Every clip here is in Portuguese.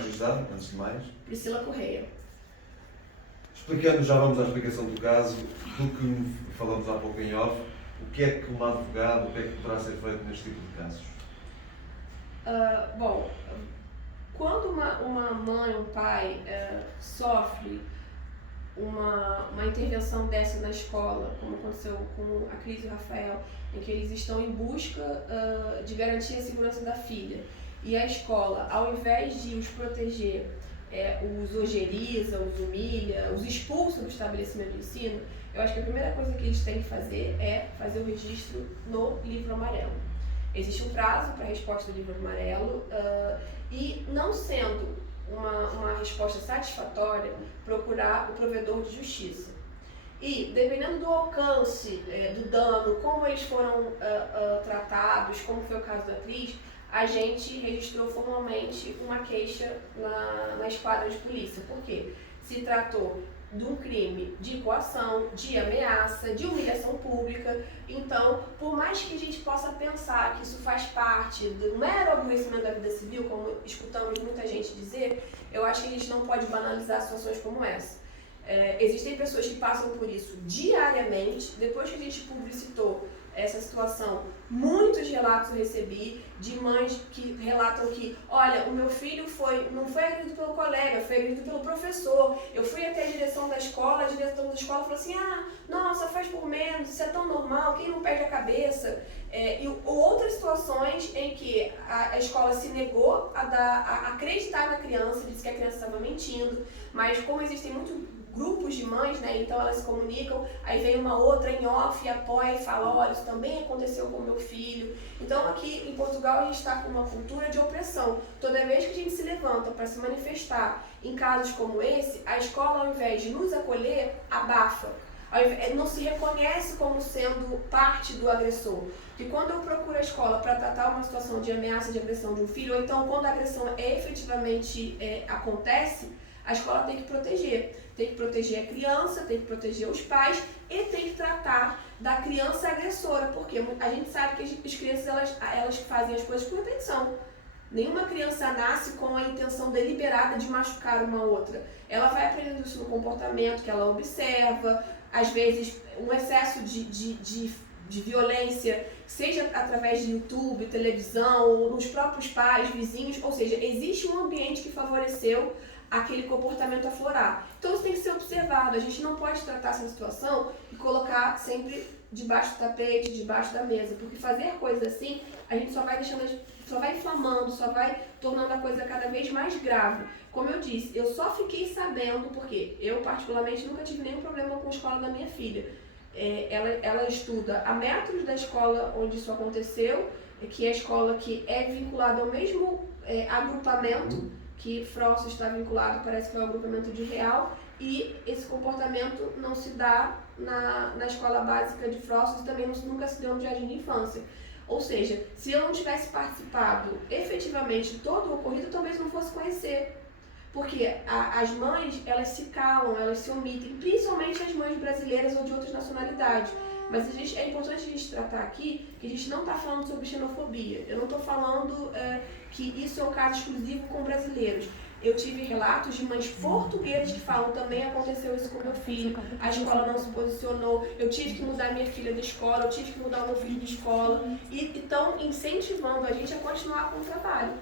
Ajudar, antes de mais. Priscila Correia. Explicando, já vamos à explicação do caso, do que falamos há pouco em off, o que é que um advogado, o que é que poderá ser feito neste tipo de casos? Bom, quando uma mãe, um pai sofre uma intervenção dessa na escola, como aconteceu com a Cris e o Rafael, em que eles estão em busca de garantir a segurança da filha, e a escola, ao invés de os proteger, os ojeriza, os humilha, os expulsa do estabelecimento de ensino, eu acho que a primeira coisa que eles têm que fazer é fazer o registro no livro amarelo. Existe um prazo para a resposta do livro amarelo e, não sendo uma resposta satisfatória, procurar o provedor de justiça. E, dependendo do alcance do dano, como eles foram tratados, como foi o caso da Cris, a gente registrou formalmente uma queixa na esquadra de polícia. Por quê? Se tratou de um crime de coação, de ameaça, de humilhação pública. Então, por mais que a gente possa pensar que isso faz parte do mero aborrecimento da vida civil, como escutamos muita gente dizer, eu acho que a gente não pode banalizar situações como essa. Existem pessoas que passam por isso diariamente. Depois que a gente publicitou essa situação, muitos relatos eu recebi de mães que relatam que, olha, o meu filho não foi agredido pelo colega, foi agredido pelo professor. Eu fui até a direção da escola, a direção da escola falou assim, nossa, faz por menos, isso é tão normal, quem não perde a cabeça? E outras situações em que a escola se negou a acreditar na criança, disse que a criança estava mentindo, mas como existem muitos grupos de mães, né? Então elas se comunicam, aí vem uma outra em off, apoia e fala, olha, isso também aconteceu com o meu filho. Então aqui em Portugal a gente está com uma cultura de opressão. Toda vez que a gente se levanta para se manifestar em casos como esse, a escola, ao invés de nos acolher, abafa. Não se reconhece como sendo parte do agressor. Porque quando eu procuro a escola para tratar uma situação de ameaça de agressão de um filho, ou então quando a agressão efetivamente acontece, a escola tem que proteger. Tem que proteger a criança, tem que proteger os pais e tem que tratar da criança agressora, porque a gente sabe que as crianças elas fazem as coisas por intenção. Nenhuma criança nasce com a intenção deliberada de machucar uma outra. Ela vai aprendendo isso no comportamento que ela observa, às vezes um excesso de violência, seja através de YouTube, televisão, ou nos próprios pais, vizinhos, ou seja, existe um ambiente que favoreceu aquele comportamento aflorar. Então isso tem que ser observado. A gente não pode tratar essa situação e colocar sempre debaixo do tapete, debaixo da mesa, porque fazer coisas assim, a gente só vai inflamando, só vai tornando a coisa cada vez mais grave. Como eu disse, eu só fiquei sabendo, porque eu particularmente nunca tive nenhum problema com a escola da minha filha. Ela estuda a metros da escola onde isso aconteceu, que é a escola que é vinculada ao mesmo agrupamento que Frost está vinculado, parece que é o agrupamento de Real, e esse comportamento não se dá na escola básica de Frost e também nunca se deu no jardim de infância. Ou seja, se eu não tivesse participado efetivamente de todo o ocorrido, talvez não fosse conhecer. Porque as mães, elas se calam, elas se omitem, principalmente as mães brasileiras ou de outras nacionalidades. Mas é importante a gente tratar aqui que a gente não está falando sobre xenofobia. Eu não estou falando que isso é um caso exclusivo com brasileiros. Eu tive relatos de mães portuguesas que falam, também aconteceu isso com meu filho, a escola não se posicionou, eu tive que mudar minha filha da escola, eu tive que mudar o meu filho de escola, e estão incentivando a gente a continuar com o trabalho.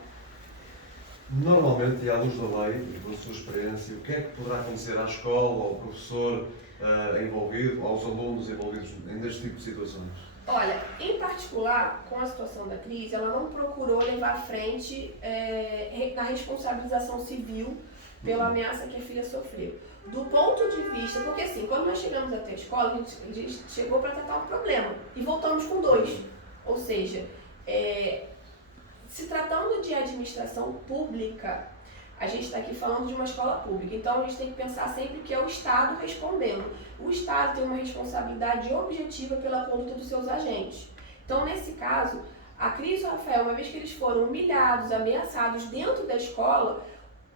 Normalmente, e à luz da lei, e pela sua experiência, o que é que poderá acontecer à escola, ao professor envolvido, aos alunos envolvidos neste tipo de situações? Olha, em particular, com a situação da crise, ela não procurou levar à frente a responsabilização civil pela ameaça que a filha sofreu. Do ponto de vista, porque assim, quando nós chegamos até a escola, a gente chegou para tratar um problema e voltamos com 2. Ou seja, se tratando de administração pública, a gente está aqui falando de uma escola pública, então a gente tem que pensar sempre que é o Estado respondendo. O Estado tem uma responsabilidade objetiva pela conduta dos seus agentes. Então, nesse caso, a Cris e o Rafael, uma vez que eles foram humilhados, ameaçados dentro da escola,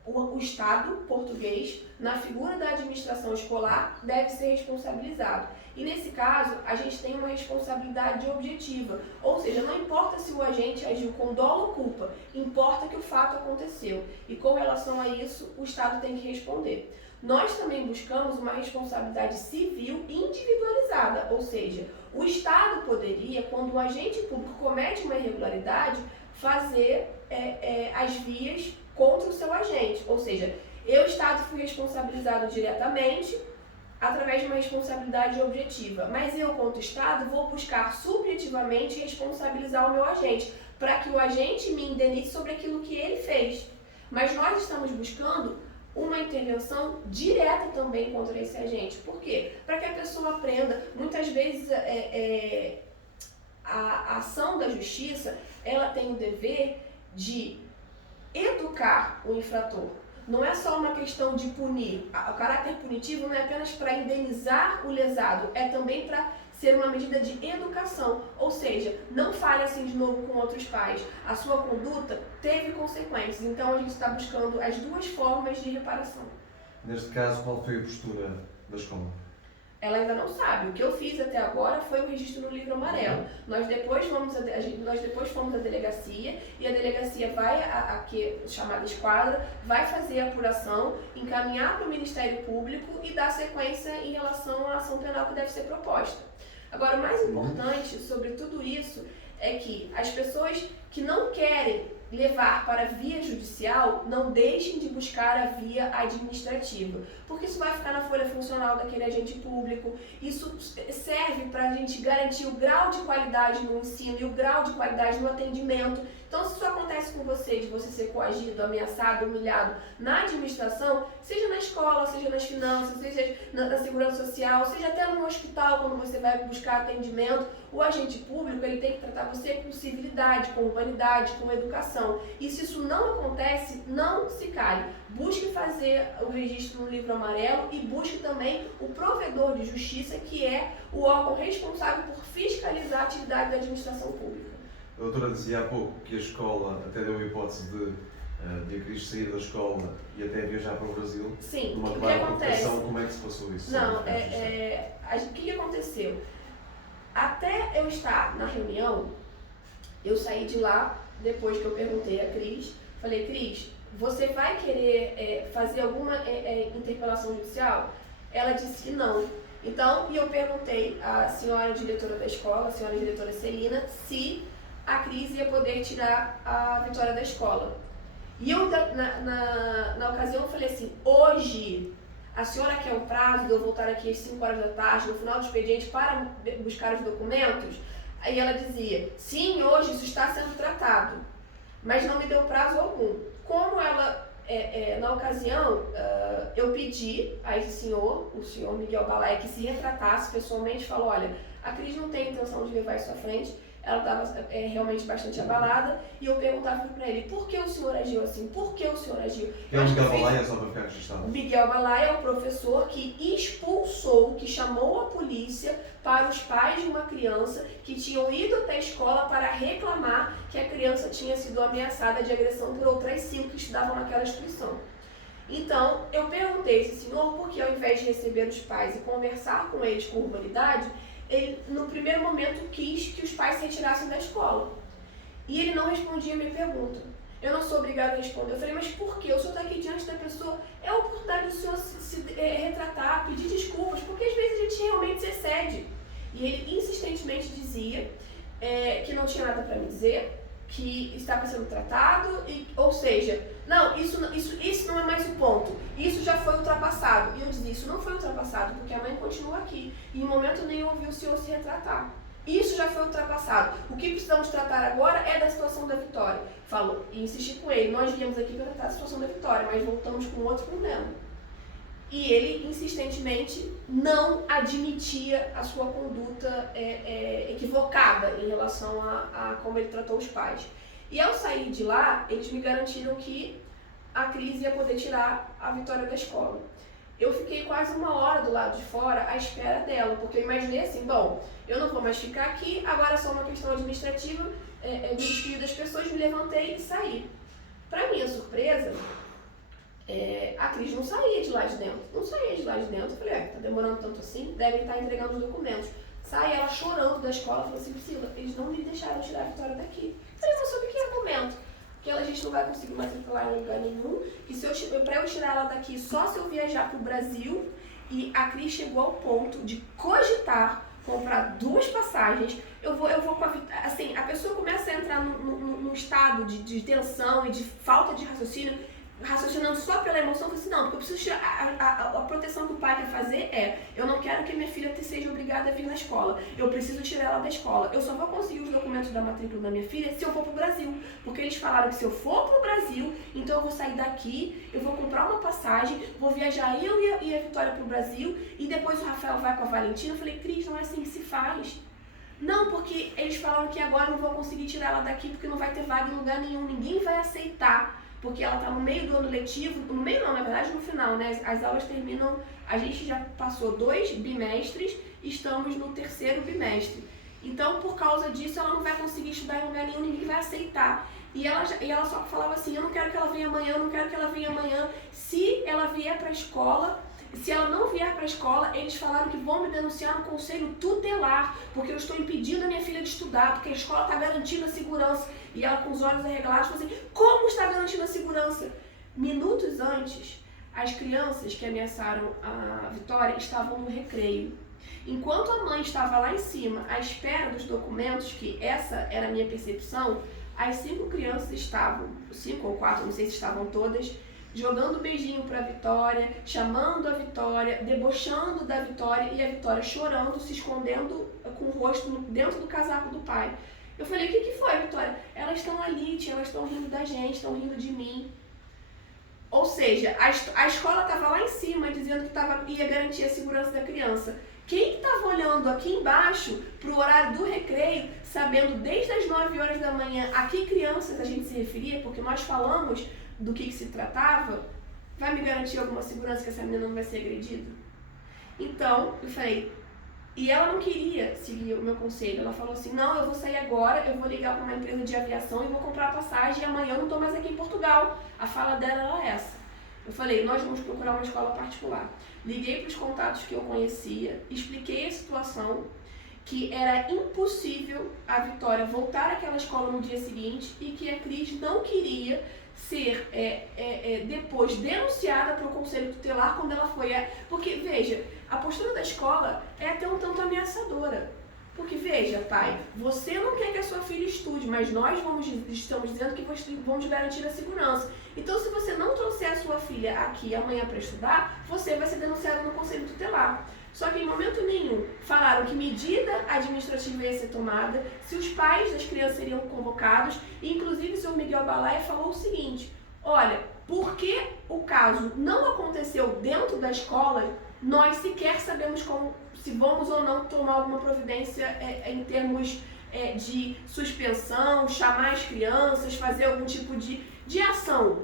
o Estado português, na figura da administração escolar, deve ser responsabilizado. E nesse caso, a gente tem uma responsabilidade objetiva, ou seja, não importa se o agente agiu com dolo ou culpa, importa que o fato aconteceu. E com relação a isso, o Estado tem que responder. Nós também buscamos uma responsabilidade civil individualizada, ou seja, o Estado poderia, quando o agente público comete uma irregularidade, fazer as vias contra o seu agente. Ou seja, eu, Estado, fui responsabilizado diretamente através de uma responsabilidade objetiva, mas eu, quanto Estado, vou buscar subjetivamente responsabilizar o meu agente, para que o agente me indenize sobre aquilo que ele fez. Mas nós estamos buscando uma intervenção direta também contra esse agente. Por quê? Para que a pessoa aprenda. Muitas vezes a ação da justiça, ela tem o dever de educar o infrator. Não é só uma questão de punir. O caráter punitivo não é apenas para indenizar o lesado, é também para ser uma medida de educação. Ou seja, não fale assim de novo com outros pais. A sua conduta teve consequências. Então a gente está buscando as duas formas de reparação. Neste caso, qual foi a postura da escola? Ela ainda não sabe. O que eu fiz até agora foi o registro no livro amarelo. Nós depois fomos à delegacia e a delegacia vai, chamada esquadra, vai fazer a apuração, encaminhar para o Ministério Público e dar sequência em relação à ação penal que deve ser proposta. Agora, o mais importante sobre tudo isso é que as pessoas que não querem levar para a via judicial, não deixem de buscar a via administrativa, porque isso vai ficar na folha funcional daquele agente público, isso serve para a gente garantir o grau de qualidade no ensino e o grau de qualidade no atendimento. Então, se isso acontece com você, de você ser coagido, ameaçado, humilhado na administração, seja na escola, seja nas finanças, seja na segurança social, seja até no hospital, quando você vai buscar atendimento, o agente público ele tem que tratar você com civilidade, com humanidade, com educação. E se isso não acontece, não se cale. Busque fazer o registro no livro amarelo e busque também o provedor de justiça, que é o órgão responsável por fiscalizar a atividade da administração pública. A doutora dizia há pouco que a escola até deu a hipótese de a Cris sair da escola e até viajar para o Brasil. Sim, numa o que clara acontece? provocação. Como é que se passou isso? Não, o que aconteceu? Até eu estar na reunião, eu saí de lá, depois que eu perguntei a Cris, falei, Cris, você vai querer fazer alguma interpelação judicial? Ela disse que não. Então, eu perguntei à senhora diretora da escola, a senhora diretora Celina, se a Cris ia poder tirar a Vitória da escola. E eu, na ocasião, falei assim, hoje, a senhora quer um prazo de eu voltar aqui às 5 horas da tarde, no final do expediente, para buscar os documentos? Aí ela dizia, sim, hoje isso está sendo tratado, mas não me deu prazo algum. Como ela, na ocasião, eu pedi a esse senhor, o senhor Miguel Balaia, que se retratasse pessoalmente, falou, olha, a Cris não tem intenção de levar isso à frente, ela estava realmente bastante abalada, e eu perguntava para ele, por que o senhor agiu assim? Por que o senhor agiu? É o Miguel Balaia, só para ficar registrado. Miguel Balaia é o professor que expulsou, que chamou a polícia para os pais de uma criança que tinham ido até a escola para reclamar que a criança tinha sido ameaçada de agressão por outras 5 que estudavam naquela instituição. Então, eu perguntei a esse senhor por que, ao invés de receber os pais e conversar com eles com urbanidade, ele, no primeiro momento, quis que os pais se retirassem da escola. E ele não respondia a minha pergunta. Eu não sou obrigada a responder. Eu falei, mas por quê? O senhor está aqui diante da pessoa. É a oportunidade do senhor se retratar, pedir desculpas, porque às vezes a gente realmente se excede. E ele insistentemente dizia que não tinha nada para me dizer, que estava sendo tratado, ou seja, não, isso não é mais o ponto, isso já foi ultrapassado. E eu dizia, isso não foi ultrapassado, porque a mãe continua aqui, e em momento nenhum ouviu o senhor se retratar. Isso já foi ultrapassado. O que precisamos tratar agora é da situação da Vitória. Falou, e insisti com ele, nós viemos aqui para tratar a situação da Vitória, mas voltamos com outro problema. E ele, insistentemente, não admitia a sua conduta equivocada em relação a como ele tratou os pais. E ao sair de lá, eles me garantiram que a Cris ia poder tirar a Vitória da escola. Eu fiquei quase 1 hora do lado de fora à espera dela, porque eu imaginei assim, bom, eu não vou mais ficar aqui, agora é só uma questão administrativa, me despedir das pessoas, me levantei e saí. Para minha surpresa, Cris não saía de lá de dentro. Não saía de lá de dentro. Eu falei, tá demorando tanto assim? Devem estar entregando os documentos. Sai ela chorando da escola, falou assim, Priscila, eles não me deixaram tirar a Vitória daqui. Eu falei, mas sobre que argumento? Que a gente não vai conseguir matricular em lugar nenhum, que pra eu tirar ela daqui só se eu viajar pro Brasil. E a Cris chegou ao ponto de cogitar comprar 2 passagens. Eu vou com a... Assim, a pessoa começa a entrar num estado de tensão e de falta de raciocínio, raciocinando só pela emoção. Eu falei assim, não, porque eu preciso tirar... A proteção que o pai quer fazer eu não quero que minha filha seja obrigada a vir na escola. Eu preciso tirar ela da escola. Eu só vou conseguir os documentos da matrícula da minha filha se eu for pro Brasil. Porque eles falaram que se eu for pro Brasil, então eu vou sair daqui, eu vou comprar uma passagem, vou viajar eu e a Vitória pro Brasil, e depois o Rafael vai com a Valentina. Eu falei, Cris, não é assim que se faz. Não, porque eles falaram que agora não vou conseguir tirar ela daqui porque não vai ter vaga em lugar nenhum, ninguém vai aceitar. Porque ela está no meio do ano letivo, no meio não, na verdade no final, né? As aulas terminam, a gente já passou 2 bimestres, estamos no 3º bimestre. Então, por causa disso, ela não vai conseguir estudar em lugar nenhum, ninguém vai aceitar. E ela só falava assim, eu não quero que ela venha amanhã, eu não quero que ela venha amanhã. Se ela vier para a escola, se ela não vier para a escola, eles falaram que vão me denunciar no conselho tutelar, porque eu estou impedindo a minha filha de estudar, porque a escola está garantindo a segurança. E ela, com os olhos arregalados, falou assim, como está garantindo a segurança? Minutos antes, as crianças que ameaçaram a Vitória estavam no recreio. Enquanto a mãe estava lá em cima, à espera dos documentos, que essa era a minha percepção, as 5 crianças estavam, 5 ou 4, não sei se estavam todas, jogando beijinho para a Vitória, chamando a Vitória, debochando da Vitória, e a Vitória chorando, se escondendo com o rosto dentro do casaco do pai. Eu falei, o que foi, Vitória? Elas estão ali, tia, elas estão rindo da gente, estão rindo de mim. Ou seja, a escola estava lá em cima dizendo que ia garantir a segurança da criança. Quem estava olhando aqui embaixo para o horário do recreio, sabendo desde as 9 horas da manhã a que crianças a gente se referia, porque nós falamos do que se tratava, vai me garantir alguma segurança que essa menina não vai ser agredida? Então, eu falei, e ela não queria seguir o meu conselho. Ela falou assim, não, eu vou sair agora, eu vou ligar para uma empresa de aviação e vou comprar a passagem e amanhã eu não estou mais aqui em Portugal. A fala dela era essa. Eu falei, nós vamos procurar uma escola particular. Liguei para os contatos que eu conhecia, expliquei a situação, que era impossível a Vitória voltar àquela escola no dia seguinte e que a Cris não queria ser depois denunciada para o conselho tutelar quando ela foi. Porque, veja, a postura da escola é até um tanto ameaçadora. Porque, veja, pai, você não quer que a sua filha estude, mas nós estamos dizendo que vamos garantir a segurança. Então, se você não trouxer a sua filha aqui amanhã para estudar, você vai ser denunciado no conselho tutelar. Só que em momento nenhum falaram que medida administrativa ia ser tomada, se os pais das crianças seriam convocados, e inclusive o senhor Miguel Balaia falou o seguinte, olha, porque o caso não aconteceu dentro da escola, nós sequer sabemos se vamos ou não tomar alguma providência em termos de suspensão, chamar as crianças, fazer algum tipo de ação.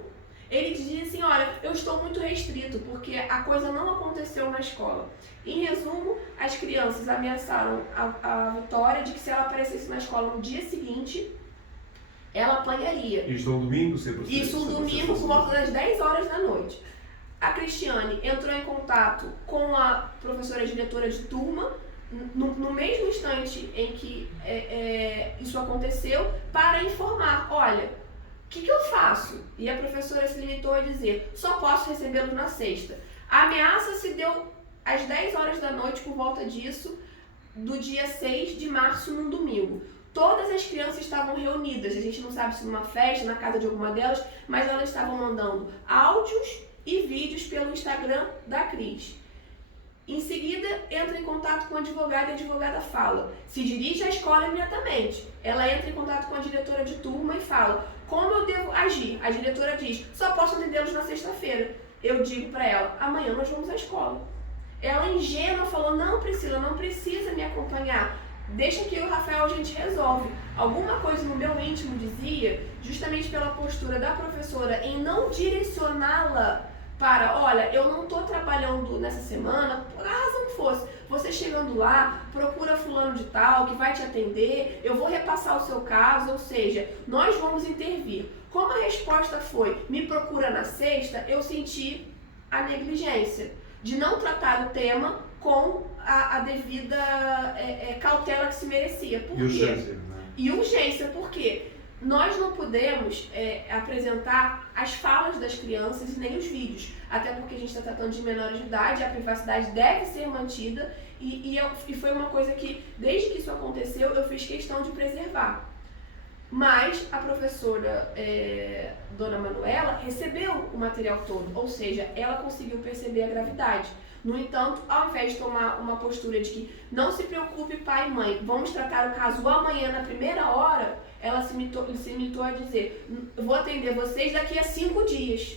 Ele dizia assim, olha, eu estou muito restrito, porque a coisa não aconteceu na escola. Em resumo, as crianças ameaçaram a Vitória de que se ela aparecesse na escola no dia seguinte, ela apanharia. Isto um domingo, sempre. Isso um domingo, por volta das 10 horas da noite. A Cristiane entrou em contato com a professora diretora de turma, no mesmo instante em que isso aconteceu, para informar, olha, o que eu faço? E a professora se limitou a dizer, só posso recebê-los na sexta. A ameaça se deu às 10 horas da noite, por volta disso, do dia 6 de março, num domingo. Todas as crianças estavam reunidas, a gente não sabe se numa festa, na casa de alguma delas, mas elas estavam mandando áudios e vídeos pelo Instagram da Cris. Em seguida, entra em contato com a advogada e a advogada fala, se dirige à escola imediatamente. Ela entra em contato com a diretora de turma e fala, como eu devo agir? A diretora diz, só posso atendê-los na sexta-feira. Eu digo para ela, amanhã nós vamos à escola. Ela ingênua falou, não Priscila, não precisa me acompanhar. Deixa que eu e o Rafael a gente resolve. Alguma coisa no meu íntimo dizia, justamente pela postura da professora em não direcioná-la para, olha, eu não estou trabalhando nessa semana, por a razão que fosse. Você chegando lá, procura fulano de tal, que vai te atender, eu vou repassar o seu caso, ou seja, nós vamos intervir. Como a resposta foi, me procura na sexta, eu senti a negligência, de não tratar o tema com a devida cautela que se merecia. Por E quê? urgência, não é? E urgência, porque nós não podemos apresentar as falas das crianças e nem os vídeos, até porque a gente está tratando de menores de idade, a privacidade deve ser mantida e foi uma coisa que, desde que isso aconteceu, eu fiz questão de preservar. Mas a professora Dona Manuela recebeu o material todo, ou seja, ela conseguiu perceber a gravidade. No entanto, ao invés de tomar uma postura de que não se preocupe pai e mãe, vamos tratar o caso amanhã na primeira hora, ela se limitou a dizer, vou atender vocês daqui a 5 dias.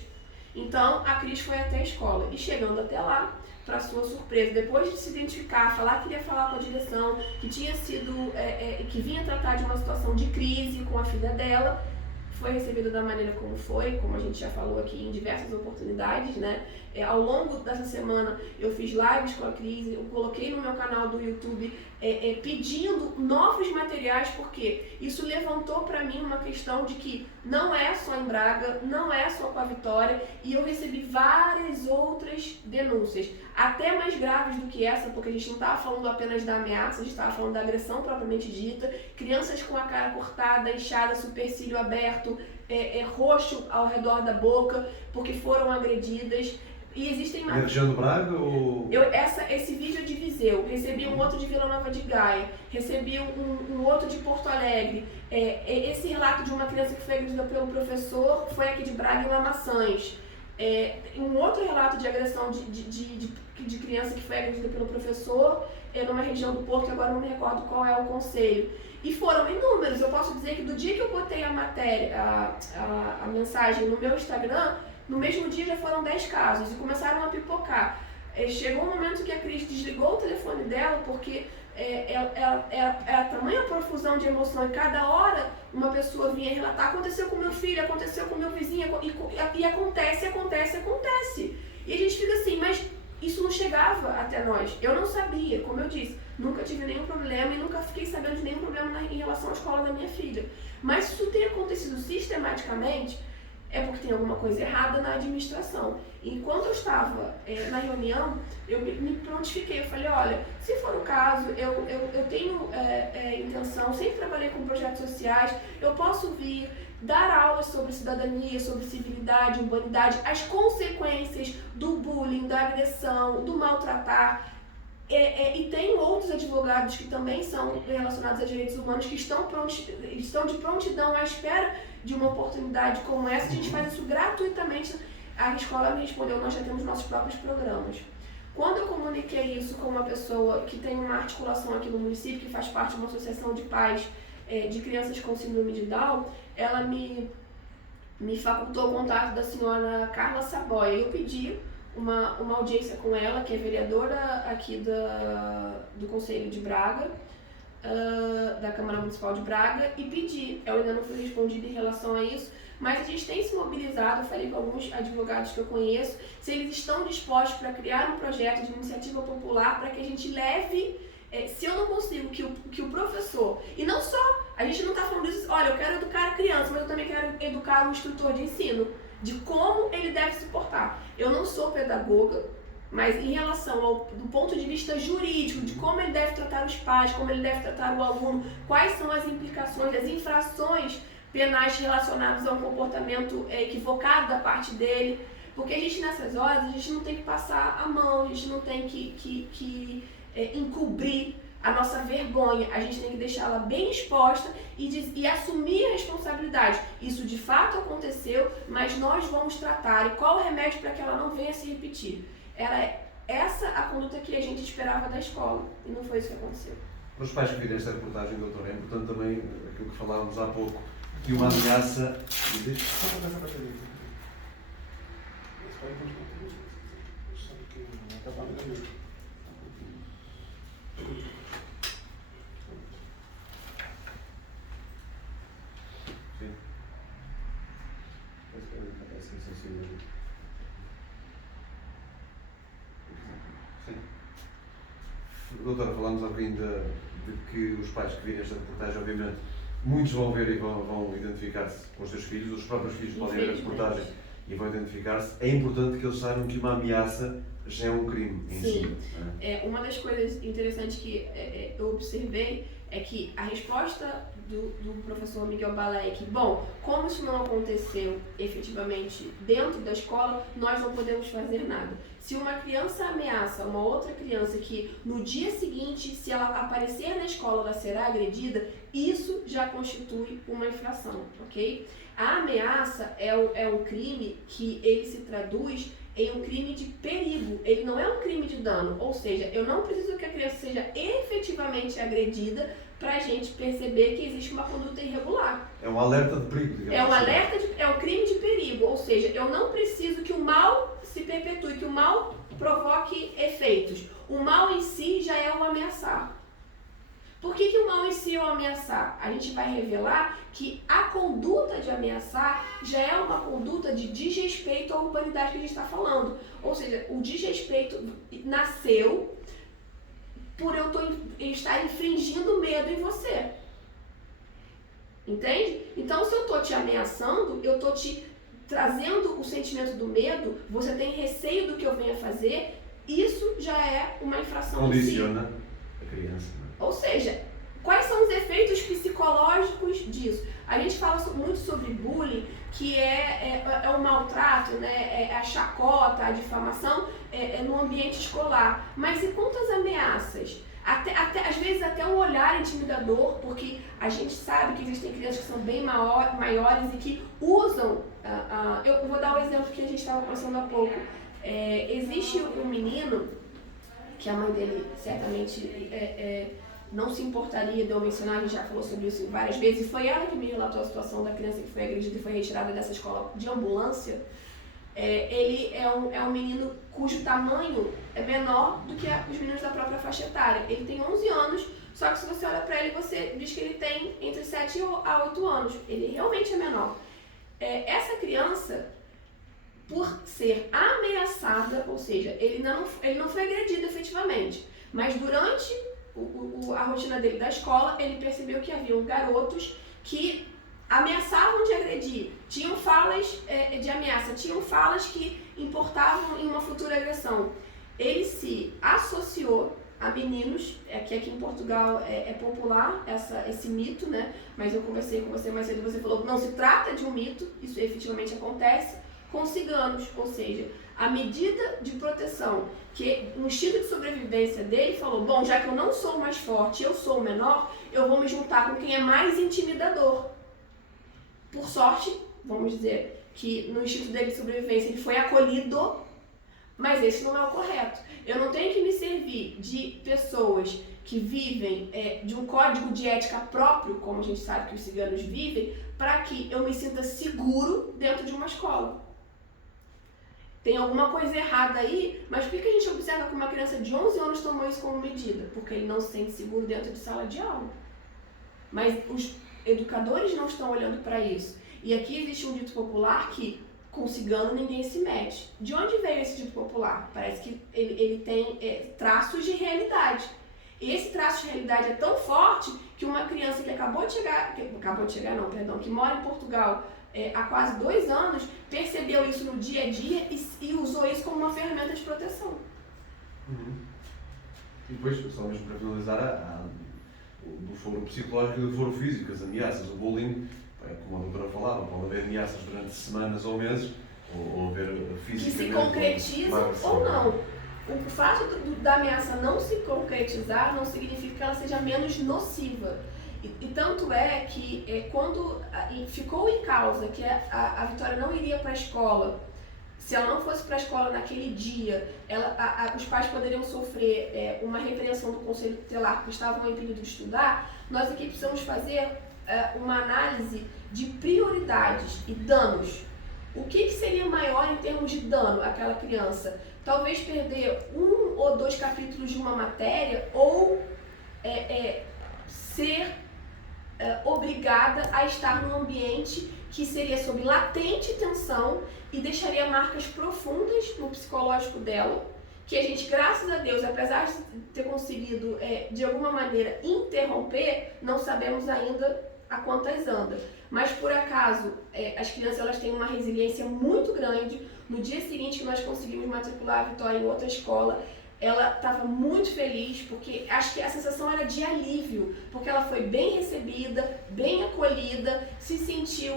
Então a Cris foi até a escola e chegando até lá, para sua surpresa, depois de se identificar, falar que queria falar com a direção, que tinha sido, que vinha tratar de uma situação de crise com a filha dela, foi recebida da maneira como foi, como a gente já falou aqui em diversas oportunidades, né? Ao longo dessa semana eu fiz lives com a Cris, eu coloquei no meu canal do YouTube pedindo novos materiais, porque isso levantou para mim uma questão de que não é só em Braga, não é só com a Vitória, e eu recebi várias outras denúncias, até mais graves do que essa, porque a gente não estava falando apenas da ameaça, a gente estava falando da agressão propriamente dita, crianças com a cara cortada, inchada, supercílio aberto, roxo ao redor da boca, porque foram agredidas. E existem mais. Na região do Braga ou... Esse vídeo é de Viseu, recebi um outro de Vila Nova de Gaia, recebi um outro de Porto Alegre. Esse relato de uma criança que foi agredida pelo professor foi aqui de Braga, em Lamaçãs. Um outro relato de agressão de criança que foi agredida pelo professor numa região do Porto, que agora não me recordo qual é o concelho. E foram inúmeros. Eu posso dizer que do dia que eu botei a matéria, a mensagem no meu Instagram, no mesmo dia já foram 10 casos e começaram a pipocar. Chegou um momento que a Cris desligou o telefone dela porque era tamanha profusão de emoção, e cada hora uma pessoa vinha relatar: aconteceu com meu filho, aconteceu com meu vizinho, e acontece. E a gente fica assim, mas isso não chegava até nós. Eu não sabia, como eu disse, nunca tive nenhum problema e nunca fiquei sabendo de nenhum problema em relação à escola da minha filha. Mas se isso tem acontecido sistematicamente, é porque tem alguma coisa errada na administração. Enquanto eu estava na reunião, eu me prontifiquei. Eu falei: olha, se for o caso, eu tenho intenção, sempre trabalhei com projetos sociais, eu posso vir dar aulas sobre cidadania, sobre civilidade, humanidade, as consequências do bullying, da agressão, do maltratar. E tenho outros advogados que também são relacionados a direitos humanos que estão de prontidão à espera de uma oportunidade como essa. A gente faz isso gratuitamente. A escola me respondeu: nós já temos nossos próprios programas. Quando eu comuniquei isso com uma pessoa que tem uma articulação aqui no município, que faz parte de uma associação de pais de crianças com síndrome de Down, ela me facultou o contato da senhora Carla Saboia. Eu pedi uma audiência com ela, que é vereadora aqui do Conselho de Braga, da Câmara Municipal de Braga, e pedi. Eu ainda não fui respondida em relação a isso, mas a gente tem se mobilizado. Eu falei com alguns advogados que eu conheço, se eles estão dispostos para criar um projeto de iniciativa popular para que a gente leve, se eu não consigo que o professor, e não só, a gente não está falando disso, olha, eu quero educar a criança, mas eu também quero educar o instrutor de ensino, de como ele deve se portar. Eu não sou pedagoga, mas em relação do ponto de vista jurídico, de como ele deve tratar os pais, como ele deve tratar o aluno, quais são as implicações, as infrações penais relacionadas a um comportamento equivocado da parte dele, porque a gente, nessas horas, a gente não tem que passar a mão, a gente não tem que encobrir a nossa vergonha, a gente tem que deixá-la bem exposta e assumir a responsabilidade. Isso de fato aconteceu, mas nós vamos tratar. E qual o remédio para que ela não venha se repetir? Essa a conduta que a gente esperava da escola, e não foi isso que aconteceu. Para os pais que viram esta reportagem, doutor, é importante também aquilo que falávamos há pouco, que uma ameaça... Doutora, falámos há bocadinho de que os pais que virem esta reportagem, obviamente, muitos vão ver e vão identificar-se com os seus filhos, os próprios filhos podem ver a reportagem e vão identificar-se, é importante que eles saibam que uma ameaça já é um crime em si. Uma das coisas interessantes que eu observei é que a resposta do professor Miguel Balek, bom, como isso não aconteceu efetivamente dentro da escola, nós não podemos fazer nada. Se uma criança ameaça uma outra criança que no dia seguinte, se ela aparecer na escola, ela será agredida, isso já constitui uma infração, ok? A ameaça é um crime que ele se traduz em um crime de perigo, ele não é um crime de dano, ou seja, eu não preciso que a criança seja efetivamente agredida para a gente perceber que existe uma conduta irregular. É um alerta de perigo, digamos assim. É um crime de perigo, ou seja, eu não preciso que o mal se perpetue, que o mal provoque efeitos. O mal em si já é o ameaçar. Por que o mal em si é o ameaçar? A gente vai revelar que a conduta de ameaçar já é uma conduta de desrespeito à urbanidade que a gente está falando. Ou seja, o desrespeito nasceu por eu estar infringindo medo em você. Entende? Então, se eu estou te ameaçando, eu estou te trazendo o sentimento do medo, você tem receio do que eu venha fazer, isso já é uma infração em si. Condiciona a criança. Ou seja, quais são os efeitos psicológicos disso? A gente fala muito sobre bullying, que é o maltrato, né? É a chacota, a difamação no ambiente escolar. Mas e quantas ameaças? Às vezes até um olhar intimidador, porque a gente sabe que existem crianças que são bem maiores e que usam... eu vou dar um exemplo que a gente estava conversando há pouco. Existe um menino, que a mãe dele certamente... não se importaria de eu mencionar, a gente já falou sobre isso várias vezes, e foi ela que me relatou a situação da criança que foi agredida e foi retirada dessa escola de ambulância. Ele é um menino cujo tamanho é menor do que os meninos da própria faixa etária. Ele tem 11 anos, só que se você olha para ele, você diz que ele tem entre 7 a 8 anos. Ele realmente é menor. Essa criança, por ser ameaçada, ou seja, ele não foi agredido efetivamente, mas durante a rotina dele da escola, ele percebeu que haviam garotos que ameaçavam de agredir, tinham falas de ameaça, tinham falas que importavam em uma futura agressão. Ele se associou a meninos, que aqui em Portugal é popular esse mito, né? Mas eu conversei com você mais cedo, você falou que não se trata de um mito, isso efetivamente acontece, com ciganos, ou seja, a medida de proteção, que o instinto de sobrevivência dele falou, bom, já que eu não sou mais forte, eu sou o menor, eu vou me juntar com quem é mais intimidador. Por sorte, vamos dizer, que no instinto dele de sobrevivência ele foi acolhido, mas esse não é o correto. Eu não tenho que me servir de pessoas que vivem de um código de ética próprio, como a gente sabe que os ciganos vivem, para que eu me sinta seguro dentro de uma escola. Tem alguma coisa errada aí, mas por que a gente observa que uma criança de 11 anos tomou isso como medida? Porque ele não se sente seguro dentro de sala de aula. Mas os educadores não estão olhando para isso. E aqui existe um dito popular que com cigano ninguém se mete. De onde veio esse dito popular? Parece que ele tem traços de realidade. E esse traço de realidade é tão forte que uma criança que que mora em Portugal há quase 2 anos, percebeu isso no dia a dia e usou isso como uma ferramenta de proteção. E depois, só mesmo para finalizar, do foro psicológico e do foro físico, as ameaças, o bullying, como a doutora falava, pode haver ameaças durante semanas ou meses, ou haver fisicamente... Que se concretizam ou não. O fato da ameaça não se concretizar não significa que ela seja menos nociva. E tanto é que quando ficou em causa que a Vitória não iria para a escola, se ela não fosse para a escola naquele dia, os pais poderiam sofrer uma repreensão do Conselho Tutelar porque estavam impedidos de estudar, nós aqui precisamos fazer uma análise de prioridades e danos. O que seria maior em termos de dano àquela criança? Talvez perder 1 ou 2 capítulos de uma matéria ou ser obrigada a estar num ambiente que seria sob latente tensão e deixaria marcas profundas no psicológico dela, que a gente, graças a Deus, apesar de ter conseguido de alguma maneira interromper, não sabemos ainda a quantas anda. mas por acaso as crianças elas têm uma resiliência muito grande. No dia seguinte que nós conseguimos matricular a Vitória em outra escola, ela estava muito feliz, porque acho que a sensação era de alívio, porque ela foi bem recebida, bem acolhida, se sentiu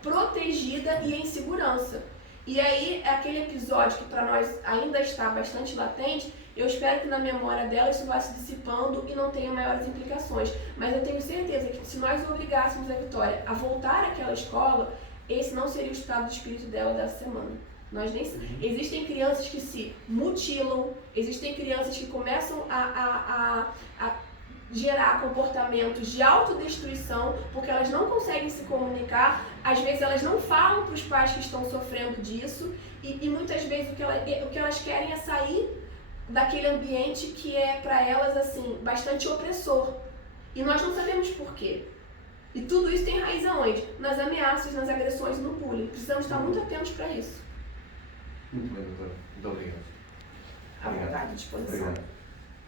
protegida e em segurança. E aí, aquele episódio que para nós ainda está bastante latente, eu espero que na memória dela isso vá se dissipando e não tenha maiores implicações. Mas eu tenho certeza que se nós obrigássemos a Vitória a voltar àquela escola, esse não seria o estado de espírito dela dessa semana. Existem crianças que se mutilam, existem crianças que começam a gerar comportamentos de autodestruição porque elas não conseguem se comunicar, às vezes elas não falam para os pais que estão sofrendo disso e muitas vezes o que elas querem é sair daquele ambiente que é para elas assim, bastante opressor. E nós não sabemos por quê. E tudo isso tem raiz aonde? Nas ameaças, nas agressões e no bullying. Precisamos estar muito atentos para isso. Muito bem, doutora. Muito obrigado. À vontade, à disposição. Obrigado.